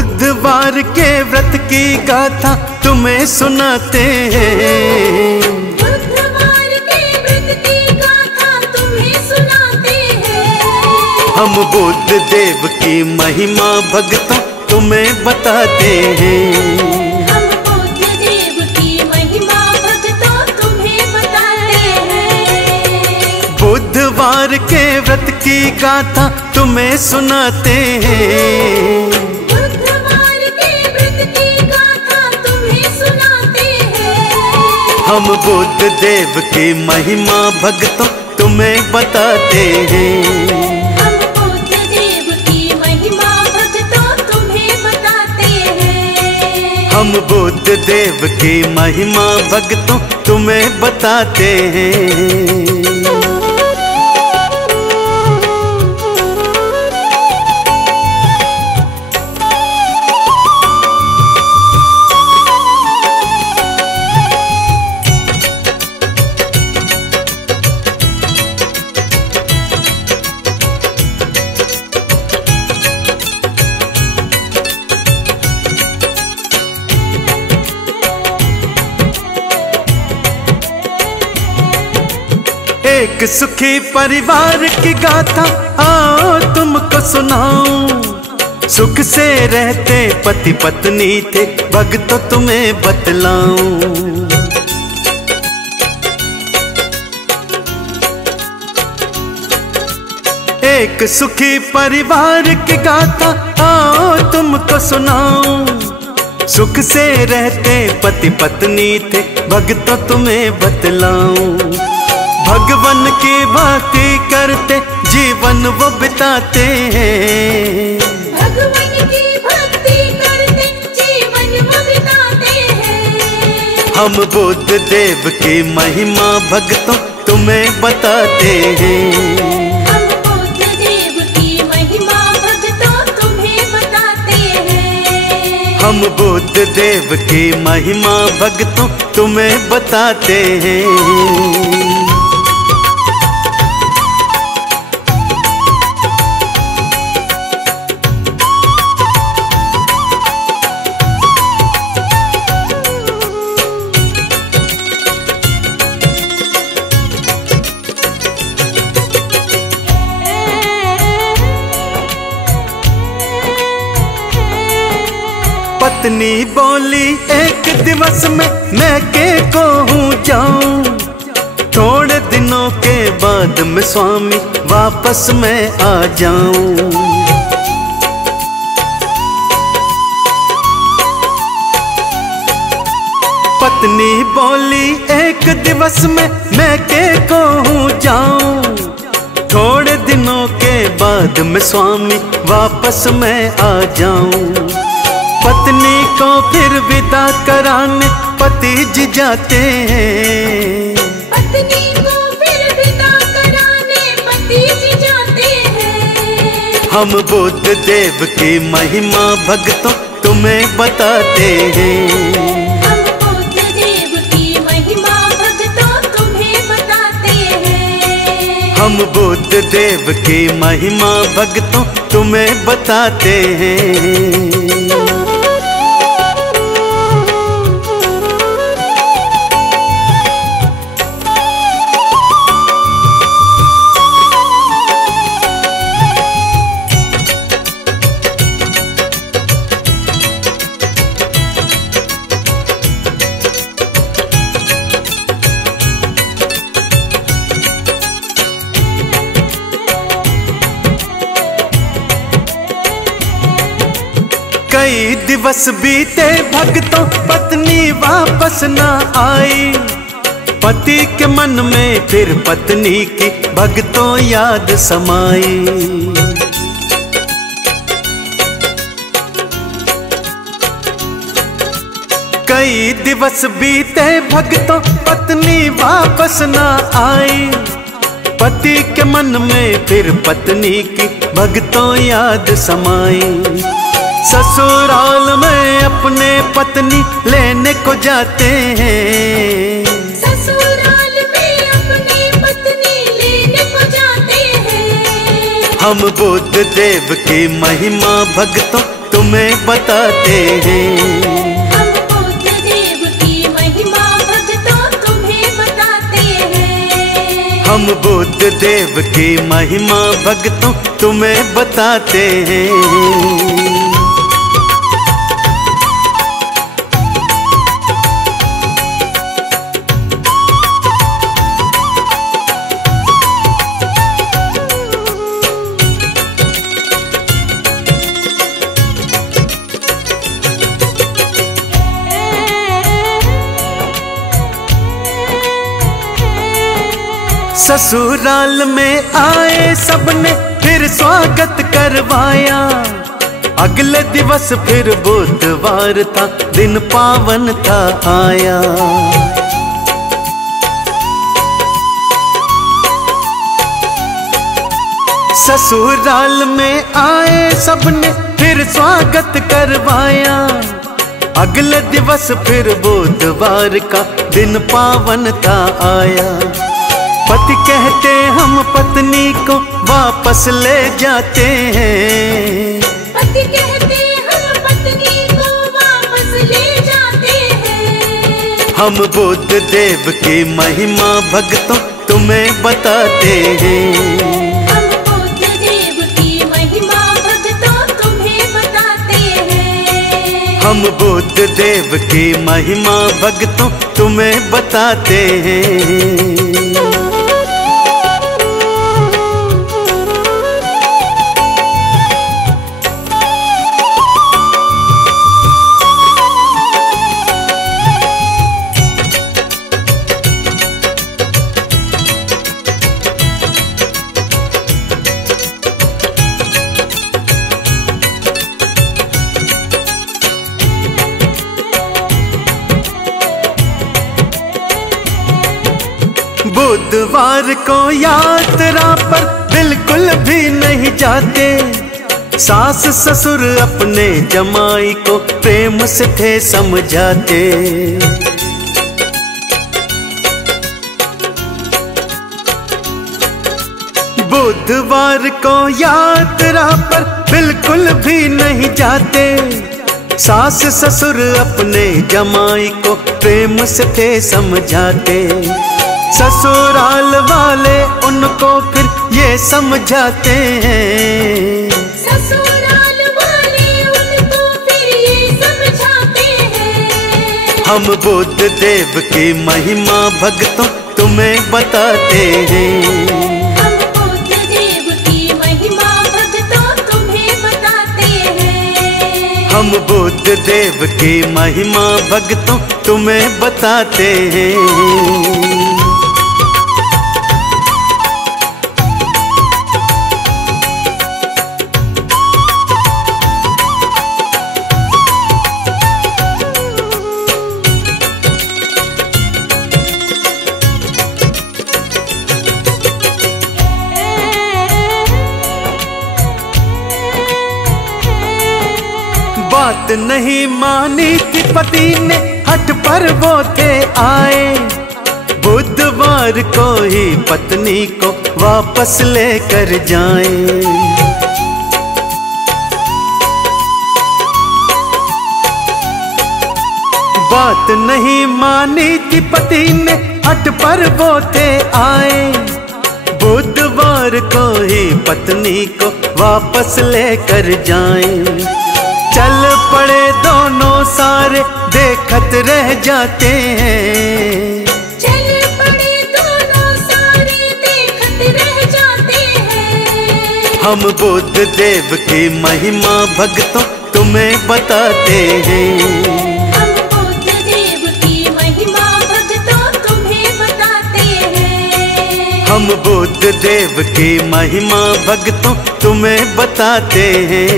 बुधवार के व्रत की गाथा तुम्हें सुनाते हैं। बुधवार के व्रत की गाथा तुम्हें सुनाते हैं। हम बुद्ध देव की महिमा भक्तों तुम्हें बताते हैं। हम बुद्ध देव की महिमा भक्तों तुम्हें बताते हैं। बुधवार के व्रत की गाथा तुम्हें सुनाते हैं। बुधवार के व्रत की गाथा तुम्हें सुनाते हैं। हम बुद्ध देव की महिमा भक्तों तुम्हें बताते हैं। हम बुद्ध देव की महिमा भक्तों तुम्हें बताते हैं। हम बुद्ध देव की महिमा भक्तों तुम्हें बताते हैं। एक सुखी परिवार की गाथा आओ तुमको सुनाऊं। सुख से रहते पति पत्नी थे भक्तों तुम्हें बतलाऊं। एक सुखी परिवार की गाथा आओ तुमको सुनाऊं। सुख से रहते पति पत्नी थे भक्तों तुम्हें बतलाऊं। भगवान की भक्ति करते जीवन वो बिताते हैं। भगवान की भक्ति करते जीवन वो बिताते हैं। हम बुद्ध देव की महिमा भक्तों तुम्हें बताते हैं। हम बुद्ध देव की महिमा भक्तों तुम्हें बताते हैं। हम बुद्ध देव की महिमा भक्तों तुम्हें बताते हैं। पत्नी बोली एक दिवस में मैं के को हूँ जाऊं। थोड़े दिनों के बाद में स्वामी वापस मैं आ जाऊं। पत्नी बोली एक दिवस में मैं के को हूँ जाऊं। थोड़े दिनों के बाद में स्वामी वापस मैं आ जाऊं। पत्नी को फिर विदा कराने पति जी जाते हैं। पत्नी को फिर विदा कराने पति जी जाते हैं। हम बुद्ध देव की महिमा भक्तों तुम्हें बताते हैं। हम बुद्ध देव की महिमा भक्तों तुम्हें बताते हैं। हम बुद्ध देव की महिमा भक्तों तुम्हें बताते हैं। कई दिवस बीते भक्तों पत्नी वापस न आई। पति के मन में फिर पत्नी की भक्तों याद समाई। कई दिवस बीते भक्तों पत्नी वापस न आई। पति के मन में फिर पत्नी की भक्तों याद समाई। ससुराल में अपने पत्नी लेने को जाते हैं। ससुराल में अपनी पत्नी लेने को जाते हैं। हम बुद्ध देव की महिमा भक्तों तुम्हें बताते हैं। हम बुद्ध देव की महिमा भक्तों तुम्हें बताते हैं। हम बुद्ध देव की महिमा भक्तों तुम्हें बताते हैं। ससुराल में आए सबने फिर स्वागत करवाया। अगले दिवस फिर बुधवार था, दिन पावन था आया। ससुराल में आए सबने फिर स्वागत करवाया। अगले दिवस फिर बुधवार का दिन पावन था आया। पति कहते हम पत्नी को वापस ले जाते हैं। पति कहते हम पत्नी को वापस ले जाते हैं। हम बुद्ध देव की महिमा भक्तों तुम्हें बताते हैं। हम बुद्ध देव की महिमा भक्तों तुम्हें बताते हैं। हम बुद्ध देव की महिमा भक्तों तुम्हें बताते हैं। बुधवार को यात्रा पर बिल्कुल भी नहीं जाते। सास ससुर अपने जमाई को प्रेम से थे समझाते। बुधवार को यात्रा पर बिल्कुल भी नहीं जाते। सास ससुर अपने जमाई को प्रेम से थे समझाते। ससुराल वाले उनको फिर ये समझाते हैं। ससुराल वाले उनको फिर ये समझाते हैं। हम बुद्ध देव की महिमा भक्तों तुम्हें बताते हैं। हम बुद्ध देव की महिमा भक्तों तुम्हें बताते हैं। हम बुद्ध देव की महिमा भक्तों तुम्हें बताते हैं। बात नहीं मानी थी पति ने, हट पर वो थे आए। बुधवार को ही पत्नी को वापस लेकर जाएं। बात नहीं मानी थी पति ने, हट पर वो थे आए। बुधवार को ही पत्नी को वापस लेकर जाएं। चल पड़े दोनों सारे देखत रह जाते हैं। चल पड़े दोनों सारे देखत रह जाते हैं। हम बुद्ध देव की महिमा भक्तों तुम्हें बताते हैं। हम बुद्ध देव की महिमा भक्तों तुम्हें बताते हैं। हम बुद्ध देव की महिमा भक्तों तुम्हें बताते हैं।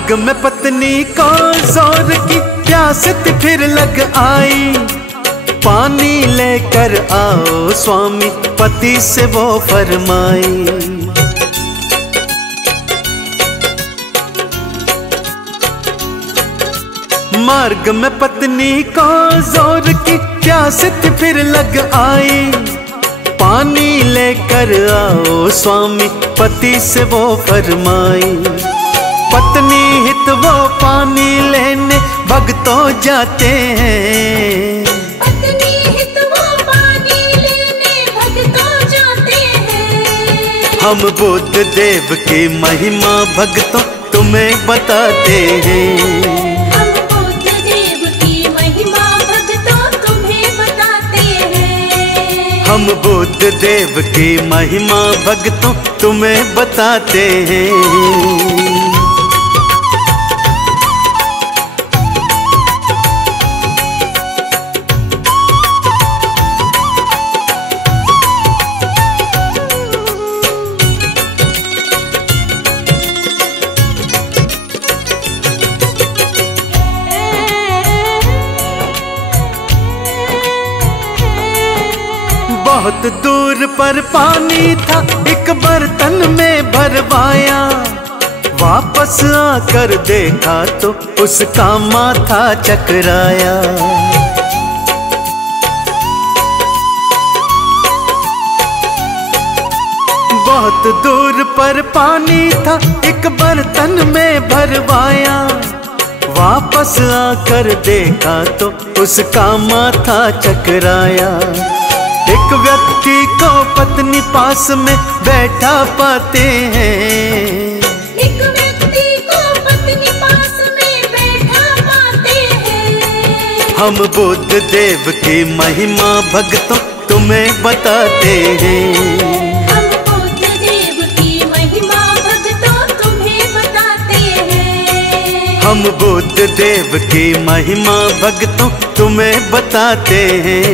मार्ग में पत्नी को जोर की प्यास थी फिर लग आई, पानी लेकर आओ स्वामी पति से वो फरमाई। मार्ग में पत्नी को जोर की प्यास थी फिर लग आई, पानी लेकर आओ स्वामी पति से वो फरमाई। पत्नी हित वो पानी लेने भक्तों जाते हैं, पत्नी हित वो पानी लेने भक्तों जाते हैं। हम बुद्ध देव की महिमा भक्तों तुम्हें बताते हैं। हम बुद्ध देव की महिमा भक्तों तुम्हें बताते हैं। हम बुद्ध देव की महिमा भक्तों तुम्हें बताते हैं। बहुत दूर पर पानी था एक बर्तन में भरवाया, वापस आकर देखा तो उसका माथा चकराया। बहुत दूर पर पानी था एक बर्तन में भरवाया, वापस आकर देखा तो उसका माथा चकराया। एक व्यक्ति को पत्नी पास में बैठा पाते हैं, एक व्यक्ति को पत्नी पास में बैठा पाते हैं। हम बुद्ध देव की महिमा भक्तों तुम्हें बताते हैं। हम बुद्ध देव की महिमा भक्तों तुम्हें बताते हैं। हम बुद्ध देव की महिमा भक्तों तुम्हें बताते हैं।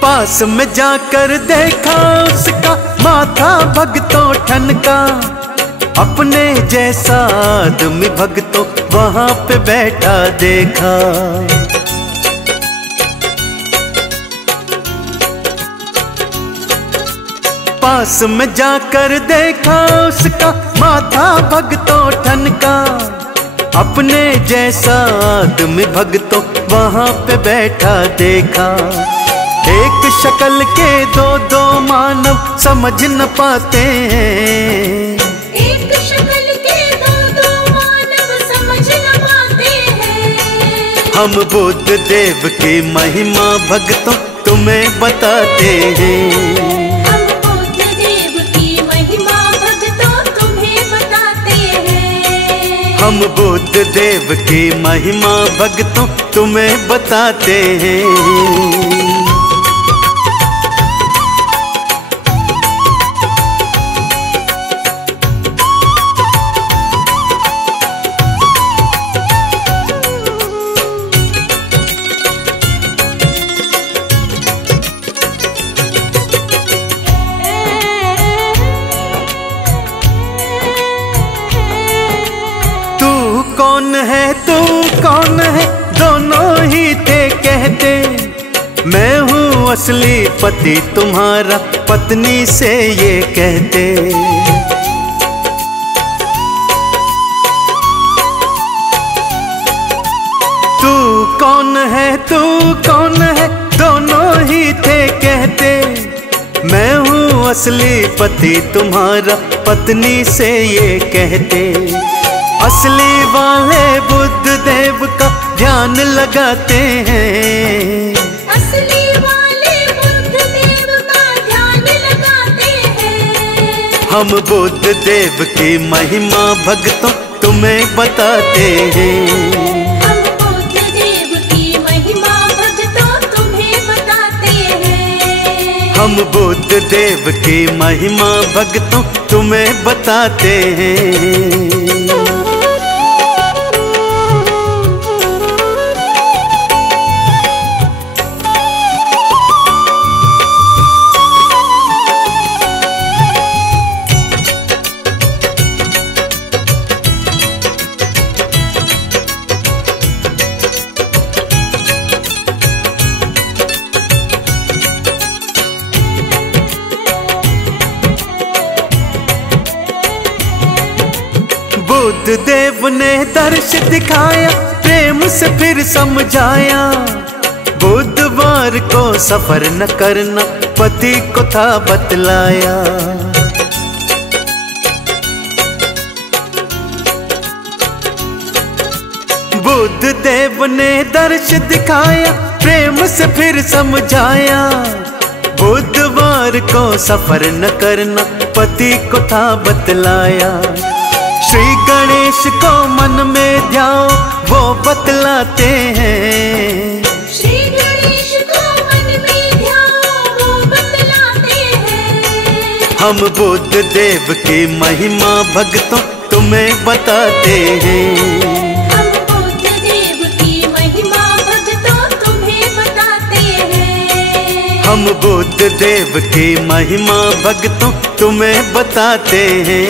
पास में जाकर देखा उसका माथा भक्तों ठनका, अपने जैसा आदमी भक्तों वहां पे बैठा देखा। पास में जाकर देखा उसका माथा भक्तों ठनका, अपने जैसा आदमी भक्तों वहां पे बैठा देखा। एक शक्ल के दो दो मानव समझ न पाते हैं, एक शक्ल के दो दो मानव समझ न पाते हैं। हम बुद्ध देव की महिमा भक्तों तुम्हें बताते हैं। हम बुद्ध देव की महिमा भक्तों तुम्हें बताते हैं। हम बुद्ध देव की महिमा भक्तों तुम्हें बताते हैं। कौन है तू कौन है दोनों ही थे कहते, मैं हूँ असली पति तुम्हारा पत्नी से ये कहते। तू कौन है दोनों ही थे कहते, मैं हूँ असली पति तुम्हारा पत्नी से ये कहते। असली वाले बुद्ध देव का ध्यान लगाते हैं, असली वाले बुद्ध देव का ध्यान लगाते हैं। हम बुद्ध देव की महिमा भक्तों तुम्हें बताते हैं। हम बुद्ध देव की महिमा भक्तों तुम्हें बताते हैं। हम बुद्ध देव की महिमा भक्तों तुम्हें बताते हैं। बुद्ध देव ने दर्श दिखाया, प्रेम से फिर समझाया। बुधवार को सफर न करना पति को था बतलाया। बुद्ध देव ने दर्श दिखाया, प्रेम से फिर समझाया। बुधवार को सफर न करना पति को था बतलाया। श्री गणेश को मन में ध्याओ वो बतलाते हैं। श्री गणेश को मन में ध्याओ वो बतलाते हैं। हम बुद्ध देव की महिमा भक्तों तुम्हें बताते हैं। हम बुद्ध देव की महिमा भक्तों तुम्हें बताते हैं। हम बुद्ध देव की महिमा भक्तों तुम्हें बताते हैं।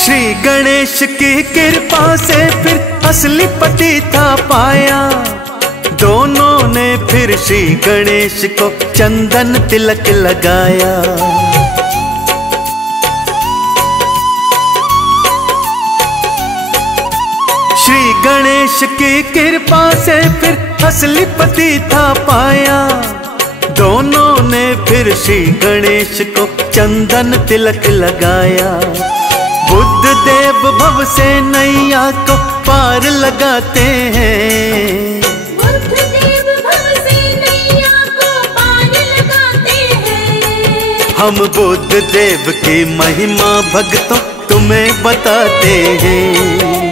श्री गणेश की कृपा से फिर असली पति था पाया। दोनों ने फिर श्री गणेश को चंदन तिलक लगाया। श्री गणेश की कृपा से फिर असली पति था पाया। दोनों ने फिर श्री गणेश को चंदन तिलक लगाया। बुद्ध देव भव से नैया को पार लगाते हैं। बुद्ध देव भव से नैया को पार लगाते हैं। हम बुद्ध देव की महिमा भक्तों तुम्हें बताते हैं।